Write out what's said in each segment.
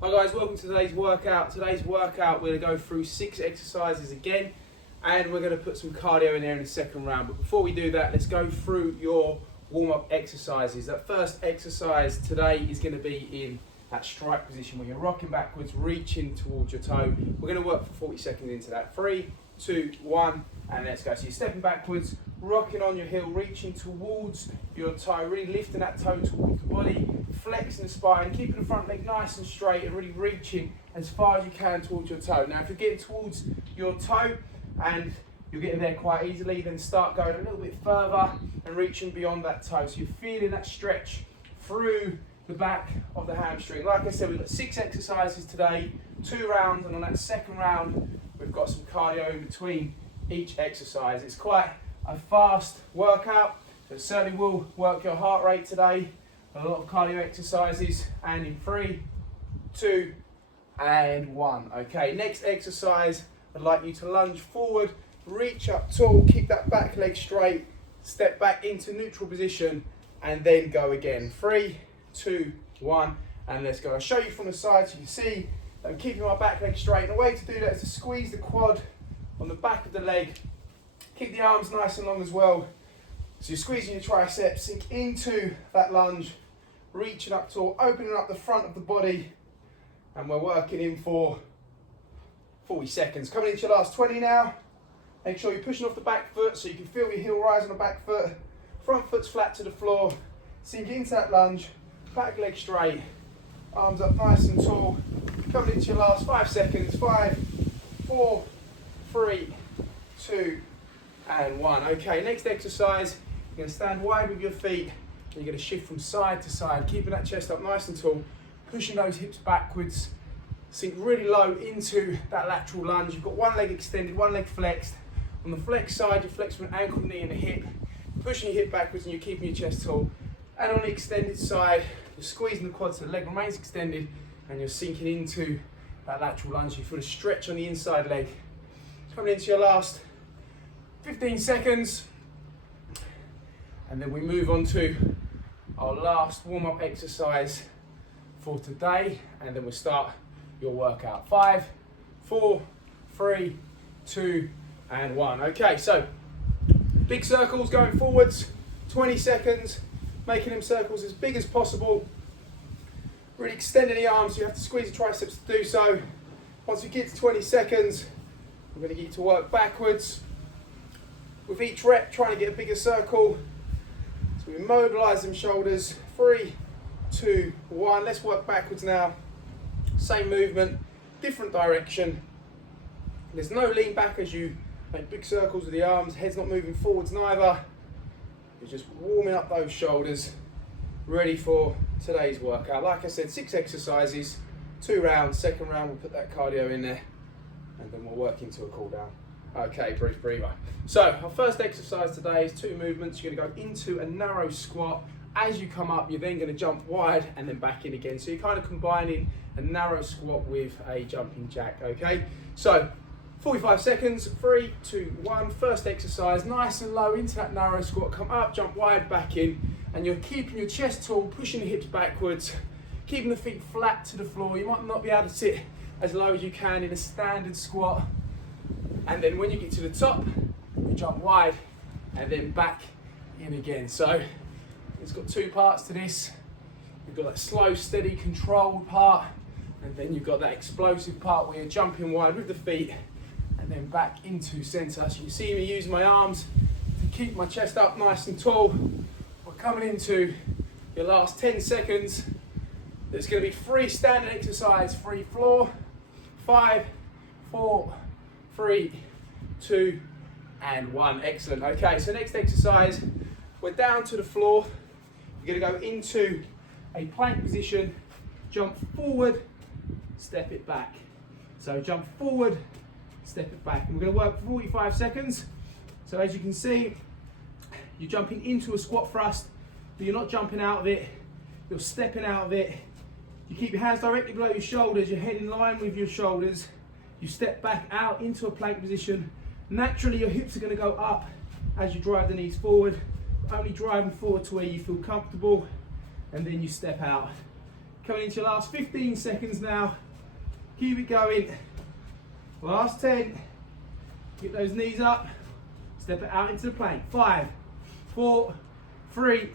Hi guys, welcome to today's workout. Today's workout, we're going to go through 6 exercises again, and we're going to put some cardio in there in the second round. But before we do that, let's go through your warm-up exercises. That first exercise today is going to be in that strike position where you're rocking backwards, reaching towards your toe. We're going to work for 40 seconds into that. 3, 2, 1, and let's go. So you're stepping backwards, rocking on your heel, reaching towards your toe, really lifting that toe towards the body, flexing the spine, keeping the front leg nice and straight and really reaching as far as you can towards your toe. Now if you're getting towards your toe and you're getting there quite easily, then start going a little bit further and reaching beyond that toe. So you're feeling that stretch through the back of the hamstring. Like I said, we've got 6 exercises today, 2 rounds, and on that second round we've got some cardio in between each exercise. It's quite a fast workout, so it certainly will work your heart rate today. A lot of cardio exercises, and in 3, 2, and 1. Okay, next exercise, I'd like you to lunge forward, reach up tall, keep that back leg straight, step back into neutral position, and then go again. 3, 2, 1, and let's go. I'll show you from the side so you can see that I'm keeping my back leg straight. And the way to do that is to squeeze the quad on the back of the leg. Keep the arms nice and long as well. So you're squeezing your triceps, sink into that lunge, reaching up tall, opening up the front of the body, and we're working in for 40 seconds. Coming into your last 20 now. Make sure you're pushing off the back foot so you can feel your heel rise on the back foot. Front foot's flat to the floor. Sink into that lunge, back leg straight, arms up nice and tall. Coming into your last 5 seconds. 5, 4, 3, 2, and 1. Okay, next exercise, you're going to stand wide with your feet. You're going to shift from side to side, keeping that chest up nice and tall, pushing those hips backwards, sink really low into that lateral lunge. You've got one leg extended, one leg flexed. On the flex side, you flex from an ankle, knee and a hip, pushing your hip backwards and you're keeping your chest tall. And on the extended side, you're squeezing the quad so the leg remains extended and you're sinking into that lateral lunge. You feel a stretch on the inside leg. Coming into your last 15 seconds, and then we move on to our last warm-up exercise for today, and then we'll start your workout. 5, 4, 3, 2, and 1. Okay, so big circles going forwards, 20 seconds, making them circles as big as possible. Really extending the arms, so you have to squeeze the triceps to do so. Once we get to 20 seconds, we're going to get you to work backwards. With each rep, trying to get a bigger circle. So we mobilise them shoulders. 3, 2, 1. Let's work backwards now. Same movement, different direction. There's no lean back as you make big circles with the arms. Head's not moving forwards neither. You're just warming up those shoulders, ready for today's workout. Like I said, 6 exercises, 2 rounds. Second round, we'll put that cardio in there, and then we'll work into a cool down. Okay, brief breather. So our first exercise today is 2 movements. You're going to go into a narrow squat. As you come up, you're then going to jump wide and then back in again. So you're kind of combining a narrow squat with a jumping jack, okay? So 45 seconds, 3, 2, 1. First exercise, nice and low into that narrow squat. Come up, jump wide, back in. And you're keeping your chest tall, pushing the hips backwards, keeping the feet flat to the floor. You might not be able to sit as low as you can in a standard squat. And then when you get to the top, you jump wide and then back in again. So it's got 2 parts to this. You've got that slow, steady, controlled part, and then you've got that explosive part where you're jumping wide with the feet and then back into center. So you see me using my arms to keep my chest up nice and tall. We're coming into your last 10 seconds. There's going to be 3 standard exercise, free floor. 5, 4, 3, 2, and 1. Excellent. Okay, so next exercise, we're down to the floor. You're going to go into a plank position, jump forward, step it back. So jump forward, step it back. And we're going to work for 45 seconds. So as you can see, you're jumping into a squat thrust, but you're not jumping out of it. You're stepping out of it. You keep your hands directly below your shoulders, your head in line with your shoulders. You step back out into a plank position. Naturally, your hips are going to go up as you drive the knees forward, only driving forward to where you feel comfortable, and then you step out. Coming into your last 15 seconds now. Keep it going. Last 10. Get those knees up. Step it out into the plank. 5, 4, 3,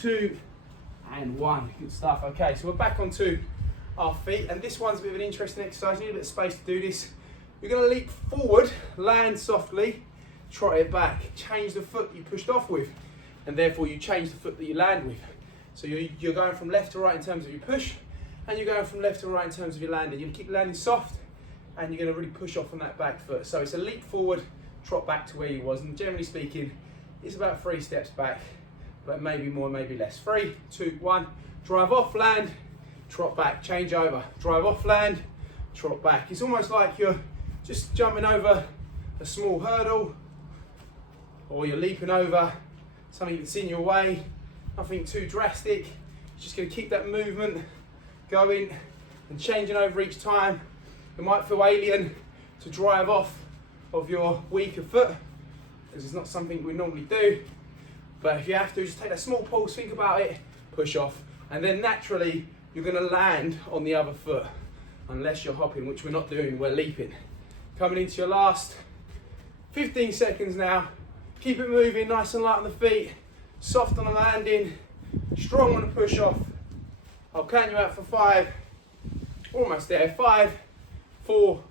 2, and 1. Good stuff. Okay, so we're back onto our feet, and this one's a bit of an interesting exercise. You need a bit of space to do this. You're going to leap forward, land softly, trot it back. Change the foot that you pushed off with, and therefore you change the foot that you land with. So you're going from left to right in terms of your push, and you're going from left to right in terms of your landing. You're going to keep landing soft, and you're going to really push off on that back foot. So it's a leap forward, trot back to where you was, and generally speaking, it's about 3 steps back, but maybe more, maybe less. 3, 2, 1, drive off, land, trot back, change over, drive off, land, trot back. It's almost like you're just jumping over a small hurdle, or you're leaping over something that's in your way. Nothing too drastic. You're just going to keep that movement going and changing over each time. It might feel alien to drive off of your weaker foot, because it's not something we normally do. But if you have to, just take a small pause, think about it, push off, and then naturally you're going to land on the other foot, unless you're hopping, which we're not doing, we're leaping. Coming into your last 15 seconds now. Keep it moving, nice and light on the feet, soft on the landing, strong on the push off. I'll count you out for 5, almost there. 5, 4,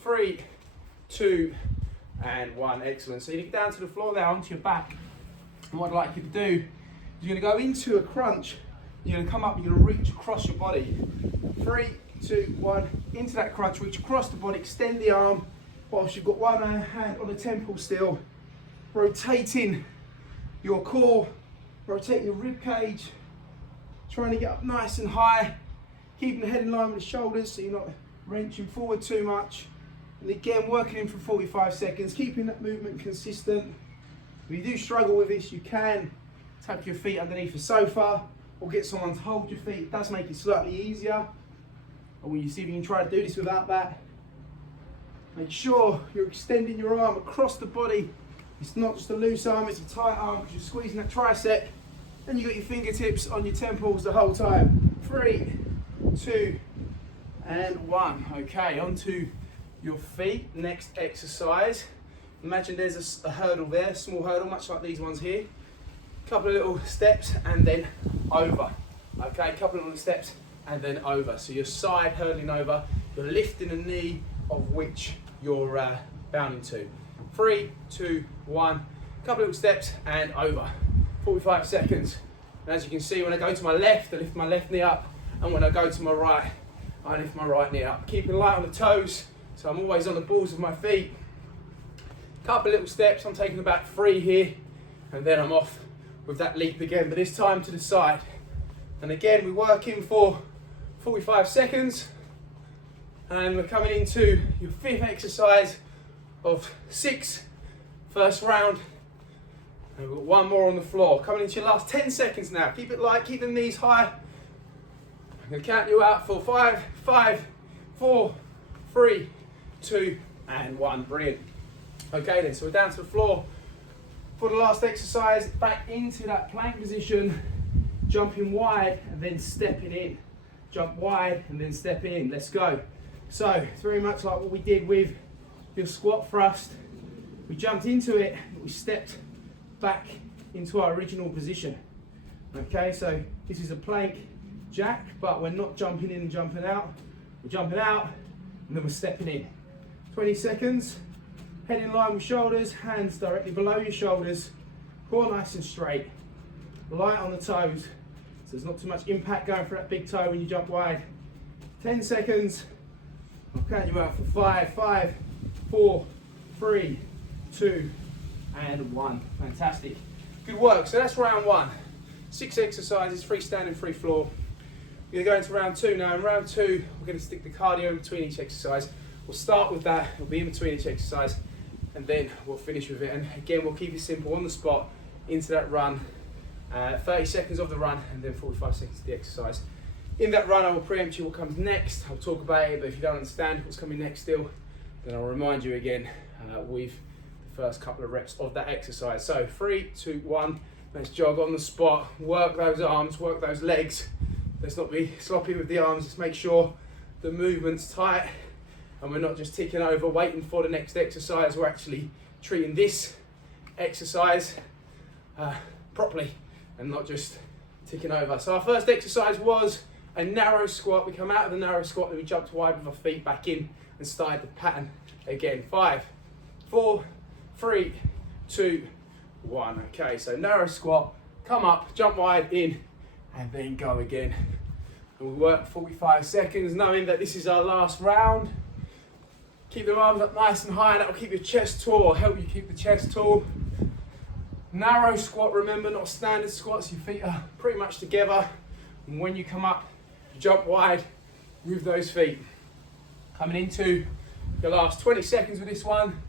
3, 2, and 1. Excellent. So you get down to the floor now, onto your back. And what I'd like you to do is you're going to go into a crunch. You're going to come up, you're going to reach across your body. 3, 2, 1, into that crunch, reach across the body, extend the arm whilst you've got one hand on the temple still, rotating your core, rotating your rib cage, trying to get up nice and high, keeping the head in line with the shoulders so you're not wrenching forward too much. And again, working in for 45 seconds, keeping that movement consistent. If you do struggle with this, you can tuck your feet underneath the sofa or get someone to hold your feet. It does make it slightly easier. Or when you see if you can try to do this without that, make sure you're extending your arm across the body. It's not just a loose arm, it's a tight arm because you're squeezing that tricep, and you've got your fingertips on your temples the whole time. 3, 2, and 1. Okay, onto your feet. Next exercise. Imagine there's a hurdle there, a small hurdle, much like these ones here. Couple of little steps and then over. Okay, couple of little steps and then over. So you're side hurdling over, you're lifting a knee of which you're bounding to. 3, 2, 1, couple of little steps and over. 45 seconds. And as you can see, when I go to my left, I lift my left knee up, and when I go to my right, I lift my right knee up. Keeping light on the toes, so I'm always on the balls of my feet. Couple of little steps, I'm taking about 3 here, and then I'm off with that leap again, but this time to the side. And again, we work in for 45 seconds, and we're coming into your 5th exercise of 6, first round. And we've got 1 more on the floor. Coming into your last 10 seconds now. Keep it light, keep the knees high. I'm going to count you out for 5, 4, 3, 2, and 1. Brilliant. Okay then, so we're down to the floor for the last exercise. Back into that plank position, jumping wide and then stepping in. Jump wide and then step in. Let's go. So it's very much like what we did with your squat thrust. We jumped into it, but we stepped back into our original position. Okay, so this is a plank jack, but we're not jumping in and jumping out. We're jumping out and then we're stepping in. 20 seconds, head in line with shoulders, hands directly below your shoulders, core nice and straight, light on the toes, so there's not too much impact going for that big toe when you jump wide. 10 seconds, I'll count you out for 5, 4, 3, 2, and 1. Fantastic. Good work. So that's round 1. 6 exercises, free standing, free floor. We're going to go into round 2 now. In round 2, we're going to stick the cardio in between each exercise. We'll start with that. It'll be in between each exercise, and then we'll finish with it. And again, we'll keep it simple on the spot into that run. 30 seconds of the run, and then 45 seconds of the exercise. In that run, I will preempt you what comes next. I'll talk about it, but if you don't understand what's coming next still, then I'll remind you again with the first couple of reps of that exercise. So 3, 2, 1, let's jog on the spot, work those arms, work those legs. Let's not be sloppy with the arms. Let's make sure the movement's tight and we're not just ticking over waiting for the next exercise. We're actually treating this exercise properly and not just ticking over. So our first exercise was a narrow squat. We come out of the narrow squat and we jumped wide with our feet back in and started the pattern again. 5, 4, 3, 2, 1. Okay, so narrow squat, come up, jump wide in, and then go again. And we work 45 seconds, knowing that this is our last round. Keep the arms up nice and high, that will keep your chest tall, or help you keep the chest tall. Narrow squat, remember, not standard squats. Your feet are pretty much together. And when you come up, jump wide with those feet. Coming into your last 20 seconds with this one.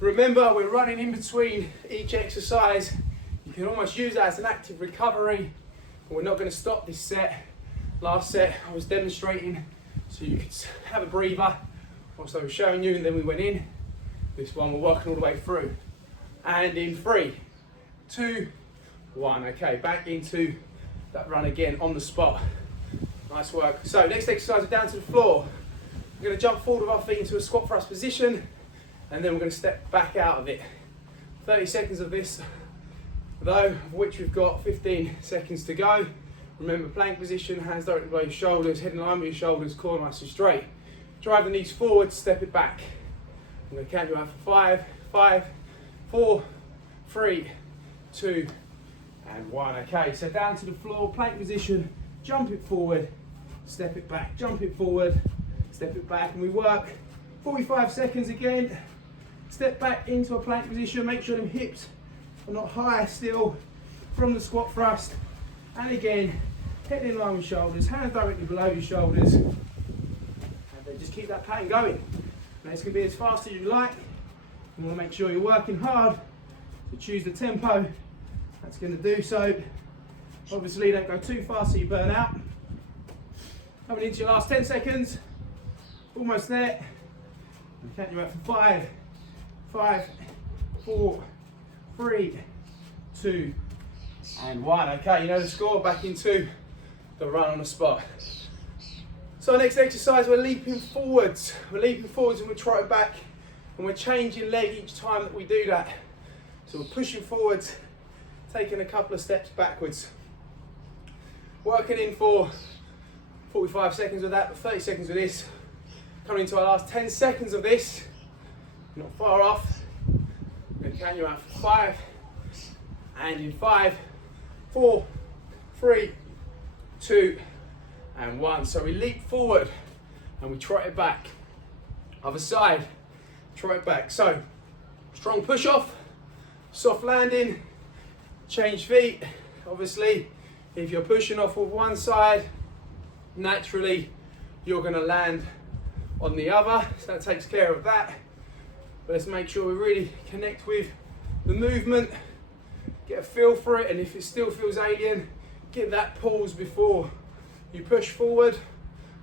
Remember, we're running in between each exercise. You can almost use that as an active recovery. But we're not going to stop this set. Last set I was demonstrating so you could have a breather whilst I was showing you, and then we went in. This one we're working all the way through. And in 3, 2, 1. Okay, back into that run again on the spot. Nice work. So next exercise, we're down to the floor. We're going to jump forward with our feet into a squat thrust position, and then we're going to step back out of it. 30 seconds of this, though, of which we've got 15 seconds to go. Remember, plank position, hands directly below your shoulders, head in line with your shoulders, core nice and straight. Drive the knees forward, step it back. I'm going to count you out for 5, 4, 3, 2, and 1. Okay, so down to the floor, plank position, jump it forward, step it back, jump it forward, step it back, and we work 45 seconds again. Step back into a plank position, make sure them hips are not high still from the squat thrust. And again, head in line with shoulders, hands directly below your shoulders. And then just keep that pattern going. Now it's going to be as fast as you like. You want to make sure you're working hard. So choose the tempo that's going to do so. Obviously don't go too fast so you burn out. Coming into your last 10 seconds. Almost there. And count you out for 5, 4, 3, 2, and 1. Okay, you know the score. Back into the run on the spot. So next exercise, we're leaping forwards. We're leaping forwards and we're trotting back, and we're changing leg each time that we do that. So we're pushing forwards, taking a couple of steps backwards. Working in for 45 seconds with that, but 30 seconds with this. Coming into our last 10 seconds of this. Not far off. I'm going to count you out for 5. And in 5, 4, 3, 2, and 1. So we leap forward and we trot it back. Other side, trot it back. So strong push off, soft landing, change feet. Obviously, if you're pushing off with one side, naturally you're going to land on the other. So that takes care of that. But let's make sure we really connect with the movement. Get a feel for it, and if it still feels alien, get that pause before you push forward,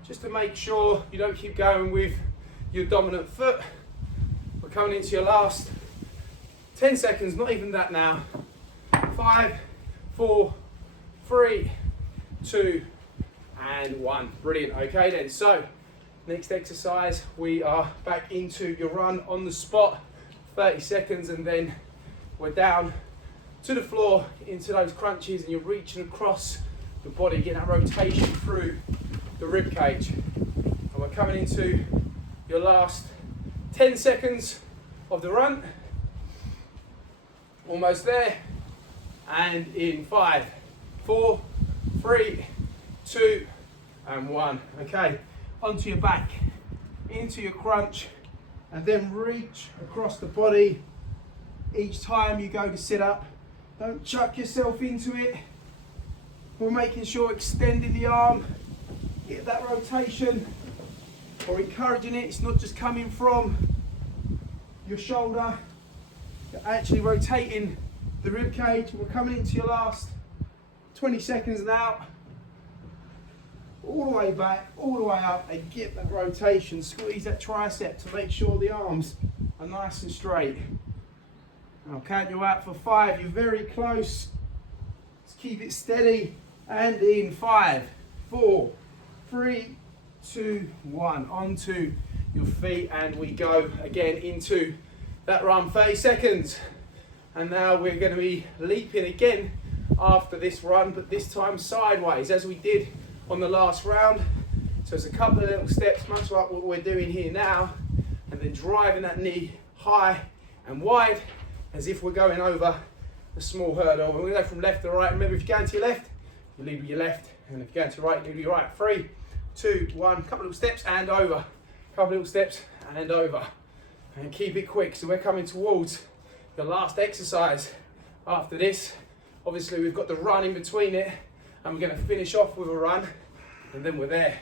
just to make sure you don't keep going with your dominant foot. We're coming into your last 10 seconds, not even that now. 5, 4, 3, 2, and 1. Brilliant. Okay then, so next exercise, we are back into your run on the spot, 30 seconds, and then we're down to the floor into those crunches, and you're reaching across the body, getting that rotation through the rib cage. And we're coming into your last 10 seconds of the run. Almost there. And in 5, 4, 3, 2, and 1. Okay, onto your back, into your crunch, and then reach across the body. Each time you go to sit up, don't chuck yourself into it. We're making sure extending the arm, get that rotation, or encouraging it. It's not just coming from your shoulder, you're actually rotating the rib cage. We're coming into your last 20 seconds now. All the way back, all the way up, and get that rotation. Squeeze that tricep to make sure the arms are nice and straight. I'll count you out for 5. You're very close. Just keep it steady. And in 5, 4, 3, 2, 1. Onto your feet, and we go again into that run, 30 seconds. And now we're going to be leaping again after this run, but this time sideways, as we did on the last round. So it's a couple of little steps, much like what we're doing here now, and then driving that knee high and wide, as if we're going over a small hurdle. We're going to go from left to right. Remember, if you're going to your left, you lead with your left, and if you're going to right, you lead with your right. 3, 2, 1. Couple little steps and over. Couple little steps and over. And keep it quick. So we're coming towards the last exercise after this. Obviously, we've got the run in between it, and we're going to finish off with a run, and then we're there.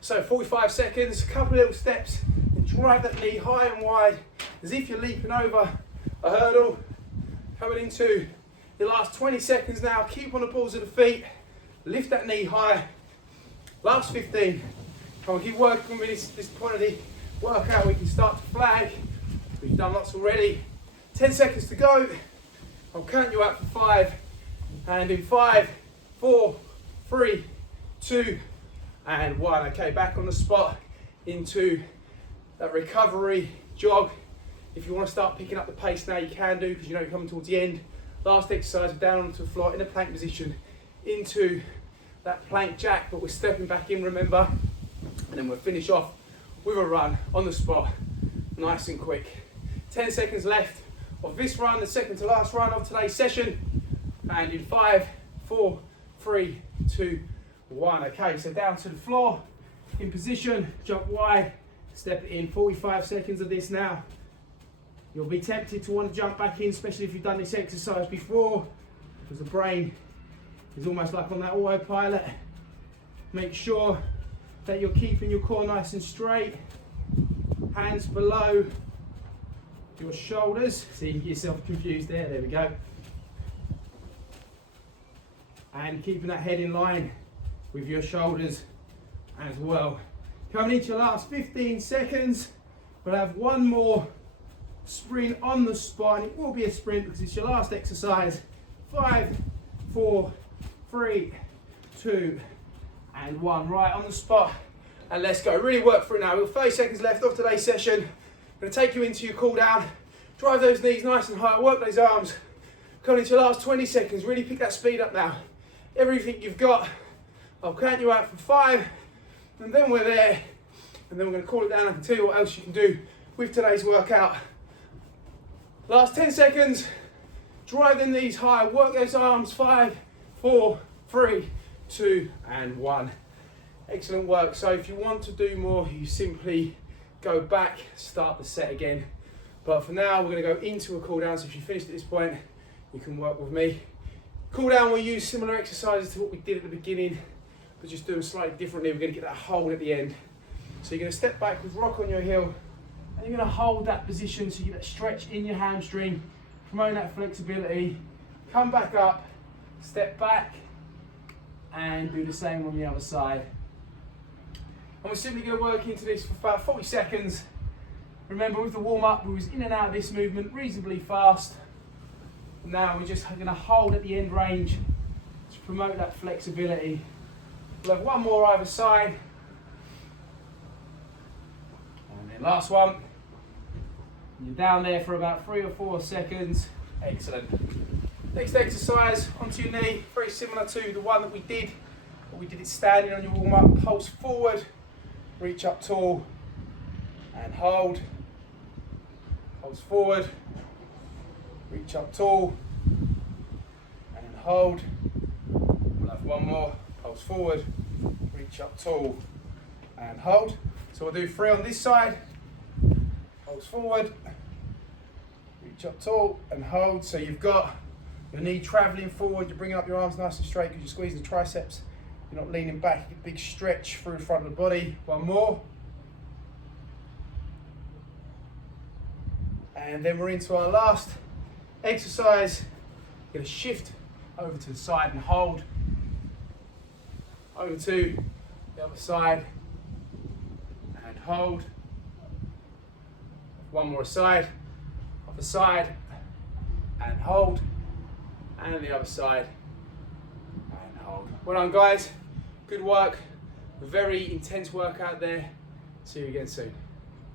So 45 seconds, couple little steps, and drive that knee high and wide, as if you're leaping over a hurdle. Coming into the last 20 seconds now. Keep on the balls of the feet. Lift that knee high. Last 15. Come on, keep working with this point of the workout. We can start to flag. We've done lots already. 10 seconds to go. I'll count you out for 5. And in 5, 4, 3, 2, and 1. Okay, back on the spot into that recovery jog. If you want to start picking up the pace now, you can do, because you know you're coming towards the end. Last exercise, down onto the floor in a plank position into that plank jack, but we're stepping back in, remember, and then we'll finish off with a run on the spot, nice and quick. 10 seconds left of this run, the second to last run of today's session, and in 5, 4, 3, 2, 1. Okay, so down to the floor, in position, jump wide, step it in. 45 seconds of this now. You'll be tempted to want to jump back in, especially if you've done this exercise before, because the brain is almost like on that autopilot. Make sure that you're keeping your core nice and straight. Hands below your shoulders. So you can get yourself confused there. There we go. And keeping that head in line with your shoulders as well. Coming into your last 15 seconds. We'll have one more sprint on the spot. It will be a sprint because it's your last exercise. 5, 4, 3, 2, and 1. Right, on the spot, and let's go. Really work through now. We've got 30 seconds left of today's session. I'm going to take you into your cool down. Drive those knees nice and high. Work those arms. Coming into your last 20 seconds. Really pick that speed up now. Everything you've got. I'll count you out for 5, and then we're there. And then we're going to call it down. I can tell you what else you can do with today's workout. Last 10 seconds, drive the knees high, work those arms. 5, 4, 3, 2, and 1. Excellent work. So if you want to do more, you simply go back, start the set again. But for now, we're going to go into a cool down. So if you finished at this point, you can work with me. Cool down, we'll use similar exercises to what we did at the beginning, but just do them slightly differently. We're going to get that hold at the end. So you're going to step back with rock on your heel, and you're going to hold that position so you get that stretch in your hamstring, promoting that flexibility. Come back up, step back, and do the same on the other side. And we're simply going to work into this for about 40 seconds. Remember, with the warm-up, we was in and out of this movement reasonably fast. Now we're just going to hold at the end range to promote that flexibility. We'll have one more either side. And then last one. You're down there for about 3 or 4 seconds. Excellent. Next exercise, onto your knee, very similar to the one that we did. But we did it standing on your warm-up. Pulse forward, reach up tall, and hold. Pulse forward, reach up tall, and hold. We'll have one more. Pulse forward, reach up tall, and hold. So we'll do 3 on this side. Pulse forward, reach up tall, and hold. So you've got your knee travelling forward, you're bringing up your arms nice and straight because you're squeezing the triceps. You're not leaning back, you get a big stretch through the front of the body. One more. And then we're into our last exercise. You're going to shift over to the side and hold. Over to the other side and hold. One more side, other side and hold. And the other side and hold. Well done, guys. Good work. Very intense workout there. See you again soon.